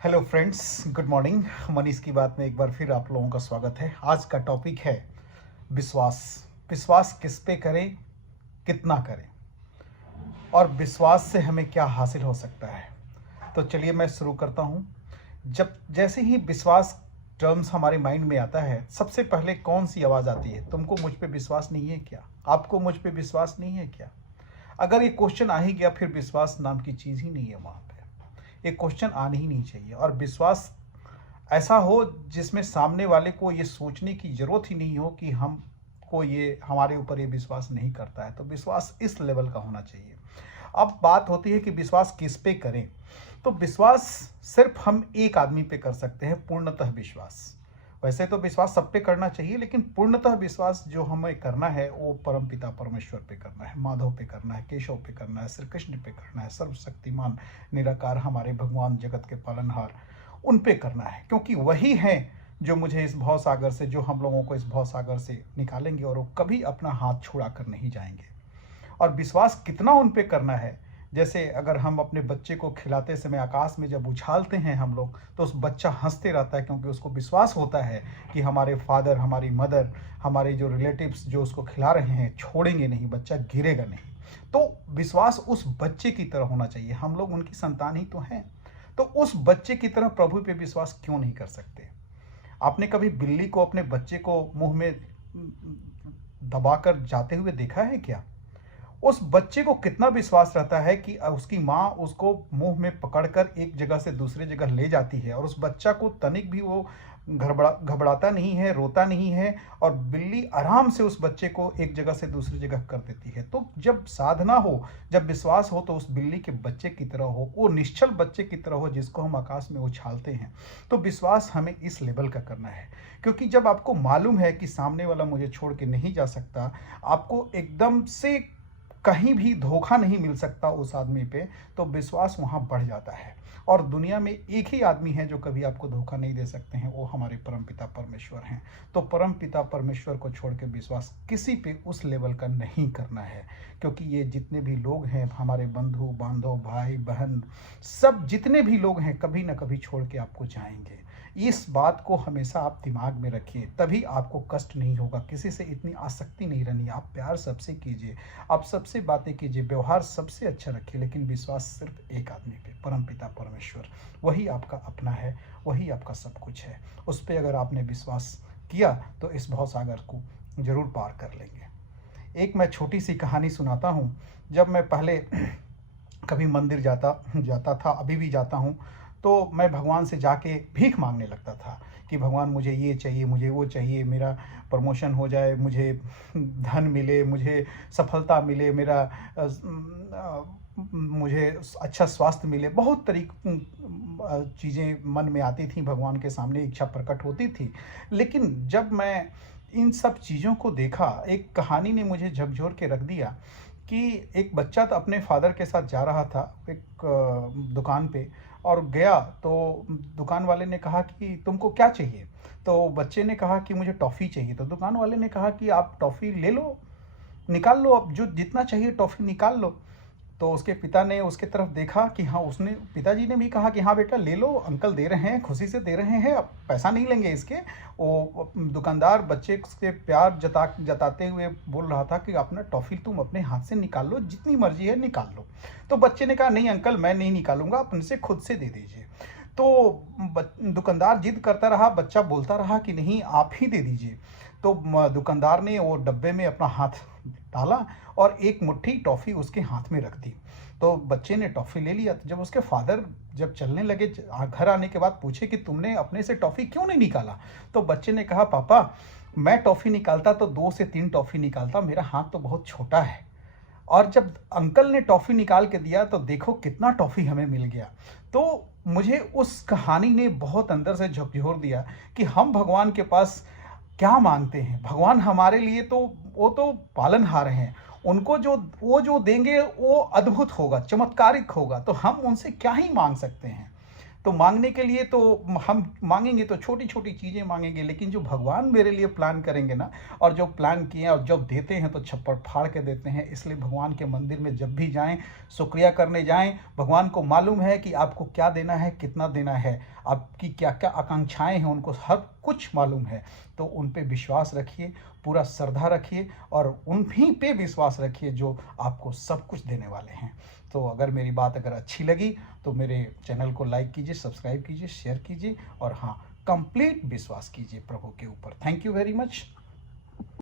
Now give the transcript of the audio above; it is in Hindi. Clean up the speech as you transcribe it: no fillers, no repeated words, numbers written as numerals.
Hello friends, good morning. Manish की बात में एक बार फिर आप लोगों का स्वागत है। आज का टॉपिक है विश्वास। विश्वास किस पे करें, कितना करें और विश्वास से हमें क्या हासिल हो सकता है। तो चलिए मैं शुरू करता हूँ। जब जैसे ही विश्वास टर्म्स हमारे माइंड में आता है, सबसे पहले कौन सी आवाज़ आती है? तुमको मुझ पे विश्वास नहीं है क्या? आपको मुझ पे विश्वास नहीं है क्या? अगर ये क्वेश्चन आ ही गया, फिर विश्वास नाम की चीज़ ही नहीं है वहाँ पे। ये क्वेश्चन आने ही नहीं चाहिए। और विश्वास ऐसा हो जिसमें सामने वाले को ये सोचने की ज़रूरत ही नहीं हो कि हमको ये हमारे ऊपर ये विश्वास नहीं करता है। तो विश्वास इस लेवल का होना चाहिए। अब बात होती है कि विश्वास किस पे करें। तो विश्वास सिर्फ हम एक आदमी पे कर सकते हैं, पूर्णतः विश्वास। वैसे तो विश्वास सब पे करना चाहिए, लेकिन पूर्णतः विश्वास जो हमें करना है वो परम पिता परमेश्वर पे करना है, माधव पे करना है, केशव पे करना है, श्री कृष्ण पे करना है, सर्वशक्तिमान निराकार हमारे भगवान जगत के पालनहार, उन पे करना है। क्योंकि वही हैं जो मुझे इस भव सागर से, जो हम लोगों को इस भव सागर से निकालेंगे और वो कभी अपना हाथ छुड़ा कर नहीं जाएंगे। और विश्वास कितना उन पे करना है, जैसे अगर हम अपने बच्चे को खिलाते समय आकाश में जब उछालते हैं हम लोग, तो उस बच्चा हंसते रहता है, क्योंकि उसको विश्वास होता है कि हमारे फादर, हमारी मदर, हमारे जो रिलेटिव्स जो उसको खिला रहे हैं छोड़ेंगे नहीं, बच्चा गिरेगा नहीं। तो विश्वास उस बच्चे की तरह होना चाहिए। हम लोग उनकी संतान ही तो हैं। तो उस बच्चे की तरह प्रभु पे विश्वास क्यों नहीं कर सकते? आपने कभी बिल्ली को अपने बच्चे को मुंह में दबाकर जाते हुए देखा है क्या? उस बच्चे को कितना विश्वास रहता है कि उसकी माँ उसको मुंह में पकड़कर एक जगह से दूसरे जगह ले जाती है, और उस बच्चा को तनिक भी वो घबराता नहीं है, रोता नहीं है, और बिल्ली आराम से उस बच्चे को एक जगह से दूसरी जगह कर देती है। तो जब साधना हो, जब विश्वास हो, तो उस बिल्ली के बच्चे की तरह हो, वो निश्चल बच्चे की तरह हो जिसको हम आकाश में उछालते हैं। तो विश्वास हमें इस लेवल का करना है। क्योंकि जब आपको मालूम है कि सामने वाला मुझे छोड़ के नहीं जा सकता, आपको एकदम से कहीं भी धोखा नहीं मिल सकता उस आदमी पे, तो विश्वास वहाँ बढ़ जाता है। और दुनिया में एक ही आदमी है जो कभी आपको धोखा नहीं दे सकते हैं, वो हमारे परमपिता परमेश्वर हैं। तो परमपिता परमेश्वर को छोड़ के विश्वास किसी पे उस लेवल का नहीं करना है। क्योंकि ये जितने भी लोग हैं, हमारे बंधु बांधव, भाई बहन, सब जितने भी लोग हैं, कभी ना कभी छोड़ के आपको जाएंगे। इस बात को हमेशा आप दिमाग में रखिए, तभी आपको कष्ट नहीं होगा। किसी से इतनी आसक्ति नहीं रहनी। आप प्यार सबसे कीजिए, आप सबसे बातें कीजिए, व्यवहार सबसे अच्छा रखिए, लेकिन विश्वास सिर्फ एक आदमी पे, परमपिता परमेश्वर। वही आपका अपना है, वही आपका सब कुछ है। उस पर अगर आपने विश्वास किया तो इस भवसागर को जरूर पार कर लेंगे। एक मैं छोटी सी कहानी सुनाता हूँ। जब मैं पहले कभी मंदिर जाता जाता था, अभी भी जाता हूँ, तो मैं भगवान से जाके भीख मांगने लगता था कि भगवान मुझे ये चाहिए, मुझे वो चाहिए, मेरा प्रमोशन हो जाए, मुझे धन मिले, मुझे सफलता मिले, मुझे अच्छा स्वास्थ्य मिले। बहुत चीज़ें मन में आती थी, भगवान के सामने इच्छा प्रकट होती थी। लेकिन जब मैं इन सब चीज़ों को देखा, एक कहानी ने मुझे झकझोर के रख दिया कि एक बच्चा तो अपने फादर के साथ जा रहा था एक दुकान पे, और गया तो दुकान वाले ने कहा कि तुमको क्या चाहिए? तो बच्चे ने कहा कि मुझे टॉफ़ी चाहिए। तो दुकान वाले ने कहा कि आप टॉफ़ी ले लो, निकाल लो, अब जो जितना चाहिए टॉफ़ी निकाल लो। तो उसके पिता ने उसके तरफ देखा कि हाँ, उसने पिताजी ने भी कहा कि हाँ बेटा ले लो, अंकल दे रहे हैं, खुशी से दे रहे हैं, अब पैसा नहीं लेंगे इसके। वो दुकानदार बच्चे से प्यार जताते हुए बोल रहा था कि अपना टॉफ़ी तुम अपने हाथ से निकाल लो, जितनी मर्जी है निकाल लो। तो बच्चे ने कहा नहीं अंकल, मैं नहीं निकालूंगा, आप उनसे खुद से दे दीजिए। तो दुकानदार जिद करता रहा, बच्चा बोलता रहा कि नहीं आप ही दे दीजिए। तो दुकानदार ने वो डब्बे में अपना हाथ डाला और एक मुट्ठी टॉफ़ी उसके हाथ में रख दी। तो बच्चे ने टॉफ़ी ले लिया। तो जब उसके फादर जब चलने लगे, घर आने के बाद पूछे कि तुमने अपने से टॉफ़ी क्यों नहीं निकाला? तो बच्चे ने कहा पापा, मैं टॉफ़ी निकालता तो 2 से 3 टॉफ़ी निकालता, मेरा हाथ तो बहुत छोटा है। और जब अंकल ने टॉफ़ी निकाल के दिया तो देखो कितना टॉफ़ी हमें मिल गया। तो मुझे उस कहानी ने बहुत अंदर से झकझोर दिया कि हम भगवान के पास क्या मांगते हैं। भगवान हमारे लिए तो वो तो पालनहार हैं। उनको जो देंगे वो अद्भुत होगा, चमत्कारिक होगा। तो हम उनसे क्या ही मांग सकते हैं। तो मांगने के लिए तो हम मांगेंगे तो छोटी छोटी चीज़ें मांगेंगे, लेकिन जो भगवान मेरे लिए प्लान करेंगे ना, और जो प्लान किए और जब देते हैं तो छप्पर फाड़ के देते हैं। इसलिए भगवान के मंदिर में जब भी जाएं, शुक्रिया करने जाएं। भगवान को मालूम है कि आपको क्या देना है, कितना देना है, आपकी क्या क्या आकांक्षाएं हैं, उनको हर कुछ मालूम है। तो उन पे विश्वास रखिए, पूरा श्रद्धा रखिए, और उन्हीं पे विश्वास रखिए जो आपको सब कुछ देने वाले हैं। तो अगर मेरी बात अगर अच्छी लगी तो मेरे चैनल को लाइक कीजिए, सब्सक्राइब कीजिए, शेयर कीजिए, और हाँ, कंप्लीट विश्वास कीजिए प्रभु के ऊपर। Thank you very much.